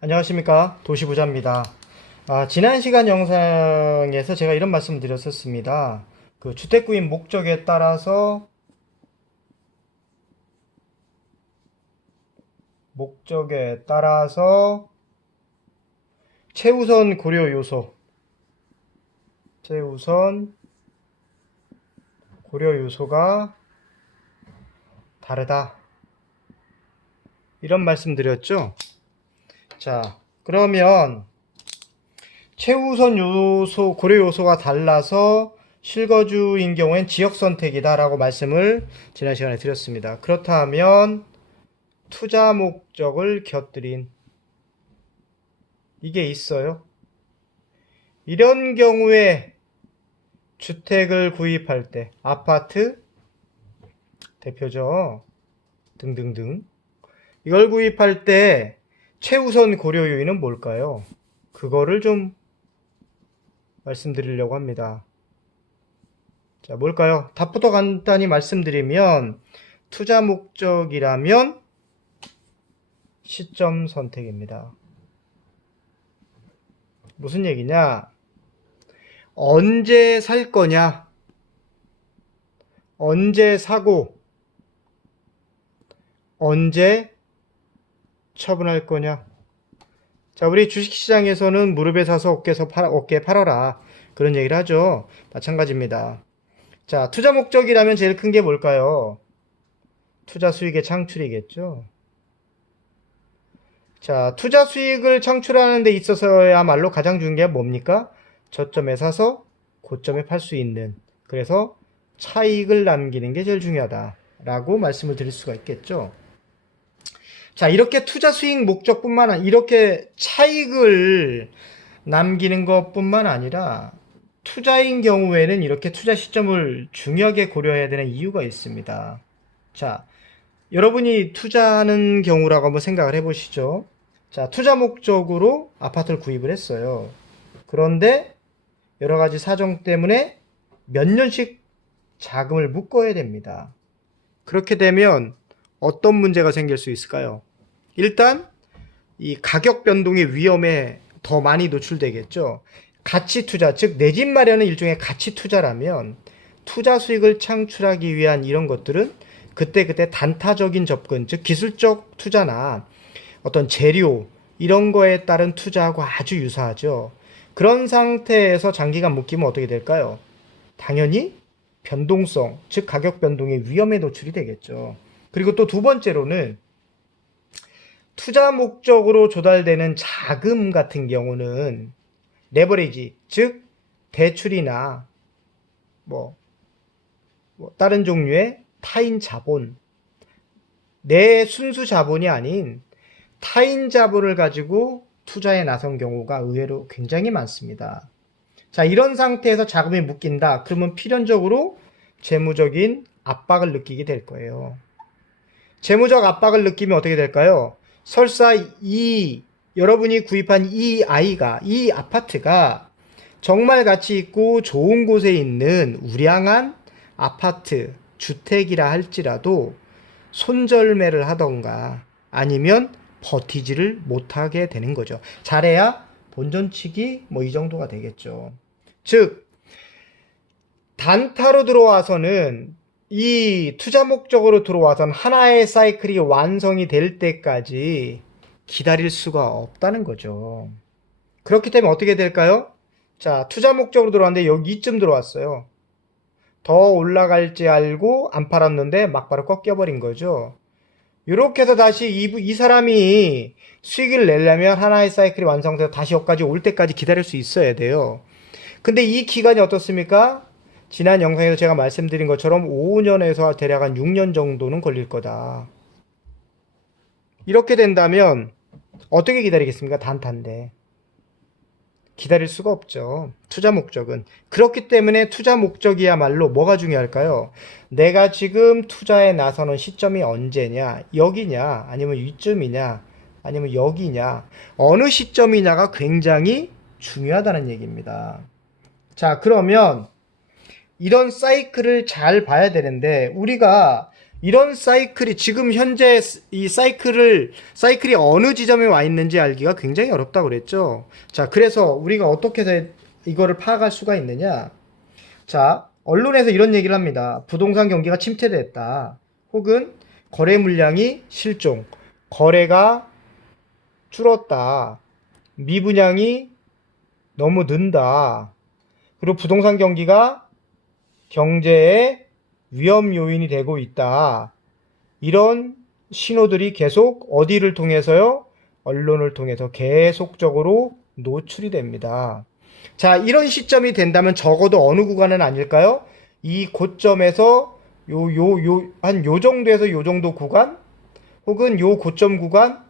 안녕하십니까, 도시부자입니다. 지난 시간 영상에서 제가 이런 말씀 드렸었습니다. 그 주택구입 목적에 따라서 최우선 고려 요소가 다르다, 이런 말씀 드렸죠. 자, 그러면 최우선 요소, 고려 요소가 달라서 실거주인 경우엔 지역 선택이다 라고 말씀을 지난 시간에 드렸습니다. 그렇다면 투자 목적을 곁들인 이게 있어요. 이런 경우에 주택을 구입할 때, 아파트 대표죠, 등등등, 이걸 구입할 때 최우선 고려 요인은 뭘까요? 그거를 좀 말씀드리려고 합니다. 자, 뭘까요? 답부터 간단히 말씀드리면, 투자 목적이라면 시점 선택입니다. 무슨 얘기냐? 언제 살 거냐? 언제 사고 언제 처분할 거냐? 자, 우리 주식시장에서는 무릎에 사서 어깨에 팔아라, 그런 얘기를 하죠. 마찬가지입니다. 자, 투자 목적이라면 제일 큰 게 뭘까요? 투자 수익의 창출이겠죠. 자, 투자 수익을 창출하는 데 있어서야말로 가장 중요한 게 뭡니까? 저점에 사서 고점에 팔 수 있는, 그래서 차익을 남기는 게 제일 중요하다라고 말씀을 드릴 수가 있겠죠. 자, 이렇게 투자 수익 목적뿐만 아니라 이렇게 차익을 남기는 것뿐만 아니라 투자인 경우에는 이렇게 투자 시점을 중요하게 고려해야 되는 이유가 있습니다. 자, 여러분이 투자하는 경우라고 한번 생각을 해보시죠. 자, 투자 목적으로 아파트를 구입을 했어요. 그런데 여러 가지 사정 때문에 몇 년씩 자금을 묶어야 됩니다. 그렇게 되면 어떤 문제가 생길 수 있을까요? 일단 이 가격 변동의 위험에 더 많이 노출되겠죠. 가치 투자, 즉 내 집 마련은 일종의 가치 투자라면 투자 수익을 창출하기 위한 이런 것들은 그때그때 단타적인 접근, 즉 기술적 투자나 어떤 재료, 이런 거에 따른 투자하고 아주 유사하죠. 그런 상태에서 장기간 묶이면 어떻게 될까요? 당연히 변동성, 즉 가격 변동의 위험에 노출이 되겠죠. 그리고 또 두 번째로는 투자 목적으로 조달되는 자금 같은 경우는 레버리지, 즉 대출이나 뭐 다른 종류의 타인 자본, 내 순수 자본이 아닌 타인 자본을 가지고 투자에 나선 경우가 의외로 굉장히 많습니다. 자, 이런 상태에서 자금이 묶인다, 그러면 필연적으로 재무적인 압박을 느끼게 될 거예요. 재무적 압박을 느끼면 어떻게 될까요? 설사 여러분이 구입한 이 아파트가 정말 가치 있고 좋은 곳에 있는 우량한 아파트, 주택이라 할지라도 손절매를 하던가 아니면 버티지를 못하게 되는 거죠. 잘해야 본전치기 이 정도가 되겠죠. 즉, 단타로 들어와서는, 이 투자 목적으로 들어와서는 하나의 사이클이 완성이 될 때까지 기다릴 수가 없다는 거죠. 그렇기 때문에 어떻게 될까요? 자, 투자 목적으로 들어왔는데 여기 이쯤 들어왔어요. 더 올라갈지 알고 안 팔았는데 막바로 꺾여버린 거죠. 이렇게 해서 다시 이 사람이 수익을 내려면 하나의 사이클이 완성돼서 다시 여기까지 올 때까지 기다릴 수 있어야 돼요. 근데 이 기간이 어떻습니까? 지난 영상에서 제가 말씀드린 것처럼 5년에서 대략 한 6년 정도는 걸릴 거다. 이렇게 된다면 어떻게 기다리겠습니까? 단타인데. 기다릴 수가 없죠. 투자 목적은. 그렇기 때문에 투자 목적이야말로 뭐가 중요할까요? 내가 지금 투자에 나서는 시점이 언제냐, 여기냐, 아니면 이쯤이냐, 아니면 여기냐, 어느 시점이냐가 굉장히 중요하다는 얘기입니다. 자, 그러면 이런 사이클을 잘 봐야 되는데, 우리가 이런 사이클이 지금 현재 이 사이클이 어느 지점에 와 있는지 알기가 굉장히 어렵다고 그랬죠. 자, 그래서 우리가 어떻게 이거를 파악할 수가 있느냐? 자, 언론에서 이런 얘기를 합니다. 부동산 경기가 침체됐다. 혹은 거래 물량이 실종, 거래가 줄었다. 미분양이 너무 는다. 그리고 부동산 경기가 경제의 위험 요인이 되고 있다. 이런 신호들이 계속 어디를 통해서요? 언론을 통해서 계속적으로 노출이 됩니다. 자, 이런 시점이 된다면 적어도 어느 구간은 아닐까요? 이 고점에서 한 요 정도에서 요 정도 구간? 혹은 요 고점 구간?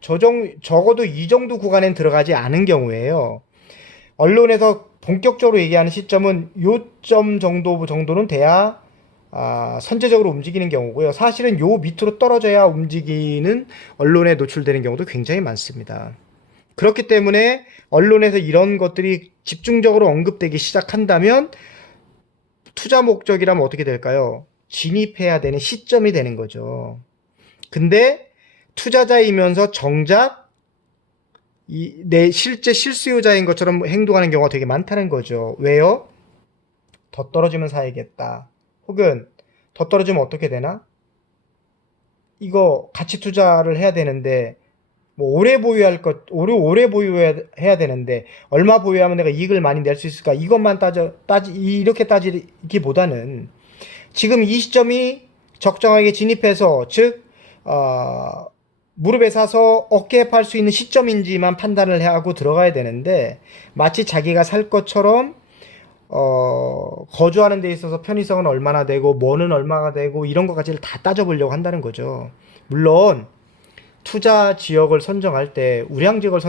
적어도 이 정도 구간엔 들어가지 않은 경우에요. 언론에서 본격적으로 얘기하는 시점은 요점 정도는 돼야 선제적으로 움직이는 경우고요. 사실은 요 밑으로 떨어져야 움직이는 언론에 노출되는 경우도 굉장히 많습니다. 그렇기 때문에 언론에서 이런 것들이 집중적으로 언급되기 시작한다면 투자 목적이라면 어떻게 될까요? 진입해야 되는 시점이 되는 거죠. 근데 투자자이면서 정작 내 실제 실수요자인 것처럼 행동하는 경우가 되게 많다는 거죠. 왜요? 더 떨어지면 사야겠다. 혹은 더 떨어지면 어떻게 되나? 이거 가치 투자를 해야 되는데 뭐 오래 보유해야 되는데 얼마 보유하면 내가 이익을 많이 낼 수 있을까? 이것만 이렇게 따지기보다는 지금 이 시점이 적정하게 진입해서 즉 무릎에 사서 어깨에 팔 수 있는 시점인지만 판단을 하고 들어가야 되는데 마치 자기가 살 것처럼 거주하는 데 있어서 편의성은 얼마나 되고 뭐는 얼마가 되고 이런 것까지를 다 따져보려고 한다는 거죠. 물론 투자 지역을 선정할 때 우량 지역을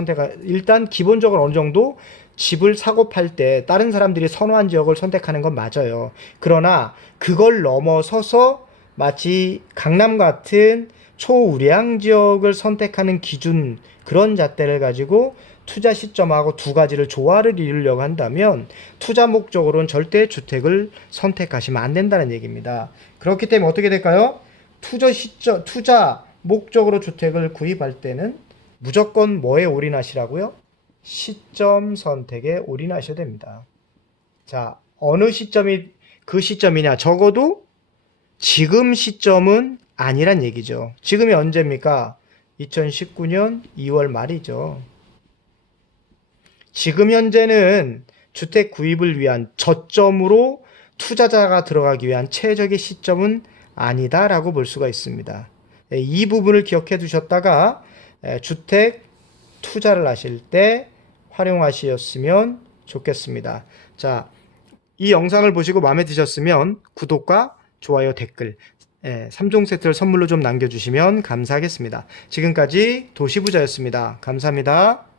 일단 기본적으로 어느 정도 집을 사고 팔 때 다른 사람들이 선호한 지역을 선택하는 건 맞아요. 그러나 그걸 넘어서서 마치 강남 같은 초우량 지역을 선택하는 기준 그런 잣대를 가지고 투자 시점하고 두 가지를 조화를 이루려고 한다면 투자 목적으로는 절대 주택을 선택하시면 안 된다는 얘기입니다. 그렇기 때문에 어떻게 될까요? 투자 목적으로 주택을 구입할 때는 무조건 뭐에 올인하시라고요? 시점 선택에 올인하셔야 됩니다. 자, 어느 시점이 그 시점이냐? 적어도 지금 시점은 아니란 얘기죠. 지금이 언제입니까? 2019년 2월 말이죠. 지금 현재는 주택 구입을 위한 저점으로 투자자가 들어가기 위한 최적의 시점은 아니다라고 볼 수가 있습니다. 이 부분을 기억해 두셨다가 주택 투자를 하실 때 활용하셨으면 좋겠습니다. 자, 이 영상을 보시고 마음에 드셨으면 구독과 좋아요, 댓글 3종 세트를 선물로 좀 남겨주시면 감사하겠습니다. 지금까지 도시부자였습니다. 감사합니다.